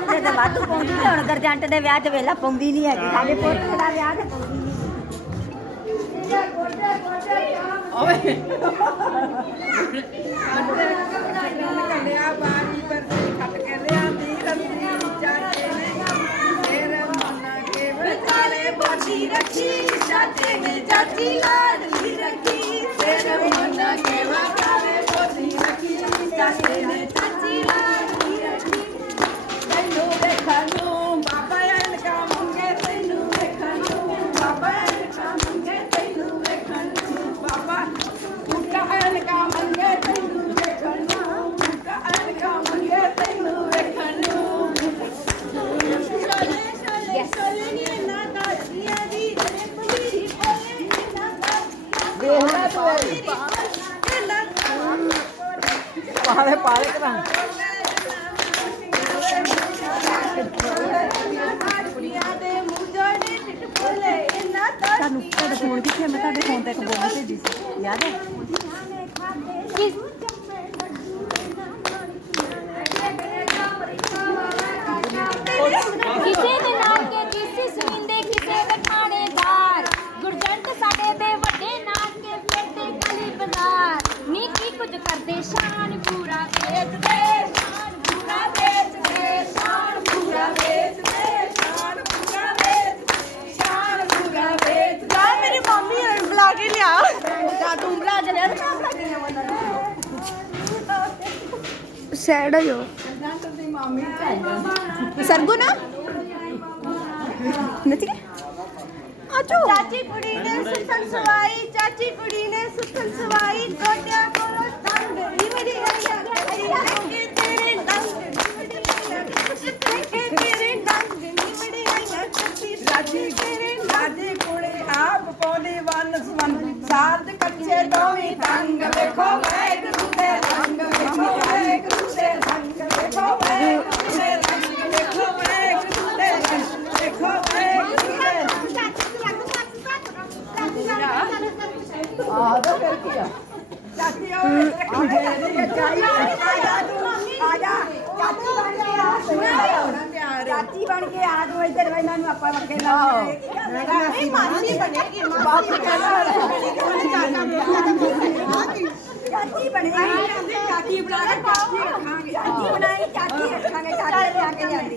ਪੋਤੇ ਤੇ ਵਾਧੂ ਪਾਉਂਦੀ ਤੇ ਹੁਣ ਗਰਜੰਟ ਦੇ ਵਿਆਹ 'ਚ ਵੇਲਾ ਪਾਉਂਦੀ ਨਹੀਂ ਹੈਗੀ। ਸਾਡੇ ਪੋਤੇ ਦਾ ਵਿਆਹ ਤੇ ਪਾਉਂਦੀ ਨਹੀਂ। ਕੱਲਿਆ ਬਾਣੀ ਪਰ ਖੱਟ ਕੇ ਲਿਆਂਦੀ ਪਾਲੇ ਪਾਲੇ ਕਰਾਂ ਤੁਹਾਨੂੰ ਤੁਹਾਡਾ ਫੋਨ ਕਿੱਥੇ ਮੈਂ ਤੁਹਾਡੇ ਫੋਨ ਤੇ ਇੱਕ ਬੋਲ ਭੇਜੀ ਸੀ, ਯਾਦ ਹੈ? सैड हो सरगू ना? नच गे आचो। चाची कुड़ी ने सुतन सुवाई चाची कुड़ी ने सुतन सुवाई गोटिया करो तंग। मेरी मेरी आईया चाची तेरे लाजे कोड़े आप पौने वानस वन साथ कच्चे दोई तंग। देखो मैं जाती बन के आज वो इधर भाई नानू अपा बन के लाओ नहीं माननी बनेगी बाप जाती बनेगी जाती बना के जाती रखांगे जाती बनाई जाती रखांगे जाती आगे जाती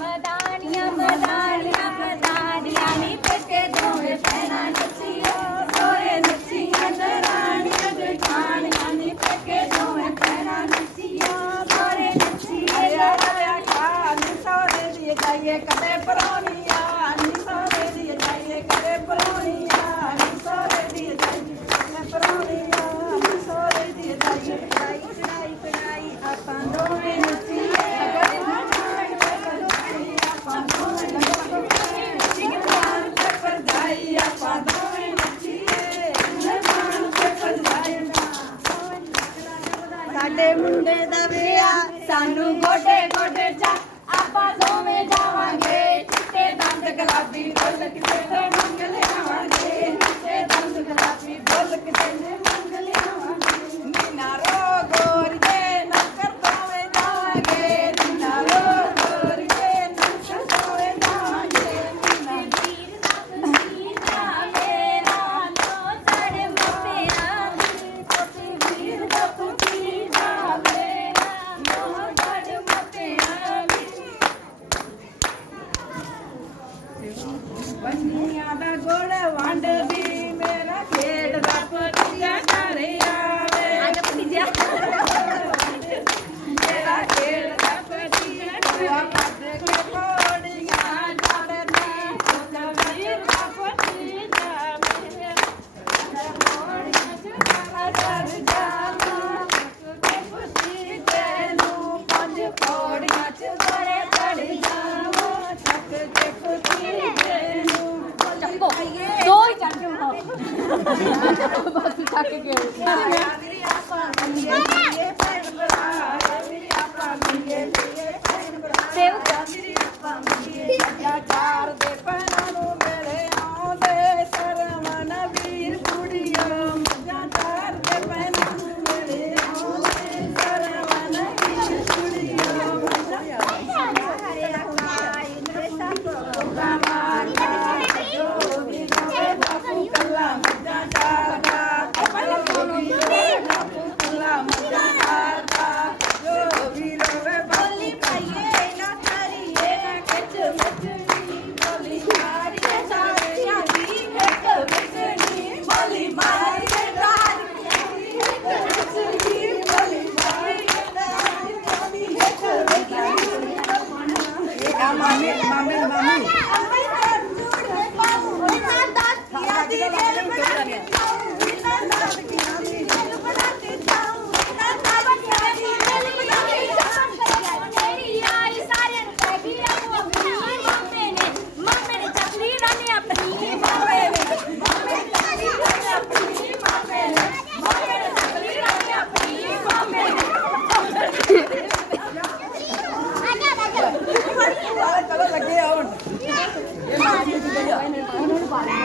मदानिया मदानिया मदानिया नी पेटे दोवे पैना नचियो सोए नचिया दरानिया जठानिया नी पेटे दोवे जाइए कदे परोनी ਪਾਂਡਵੀ ਮੇਰਾ ਖੇਡਦਾ ਪਤੀਆ ਘਰ ਆਵੇ। ਆ ਜਾ ਪਤੀਆ ਮੇਰਾ ਖੇਡਦਾ ਪਤੀਆ ਘਰ ਆਵੇ। ਕੋੜੀਆਂ ਜਾਵੇ ਸੋਚਵੀ ਰਪਤੀ ਜਾਵੇ ਕੋੜੀਆਂ ਜਾਵੇ ਥੱਕ ਗਏ। मामी मामी मामी.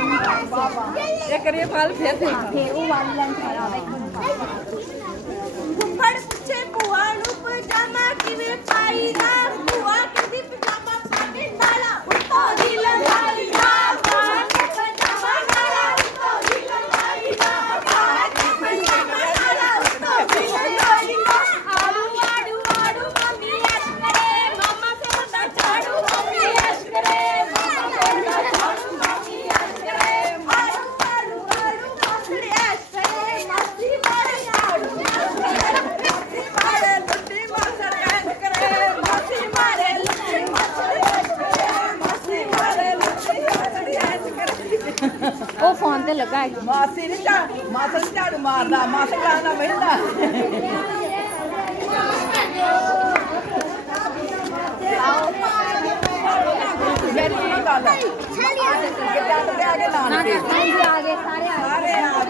ये करिए बाल फेर दे फेर वो वाली लाइन खराब है घुमड़ पूछे पुआ रूप जामा की वे पाई ना पुआ की भी पजामा पाटे डाला तो दिला ਝਾੜੂ ਤੇ ਲੱਗਾ ਹੈ ਮਾਸੀ ਨਹੀਂ ਝਾੜ ਮਾਸੜ ਝਾੜੂ ਮਾਰਦਾ ਮਾਸੜ ਲਾਣਾ ਬਹਿੰਦਾ। ਜਿਹੜੀ ਗੱਲ ਹੈ ਕਿੱਦਾਂ? ਤੇ ਆ ਕੇ ਲਾਣਾ ਸਾਰੇ ਆ ਗਏ।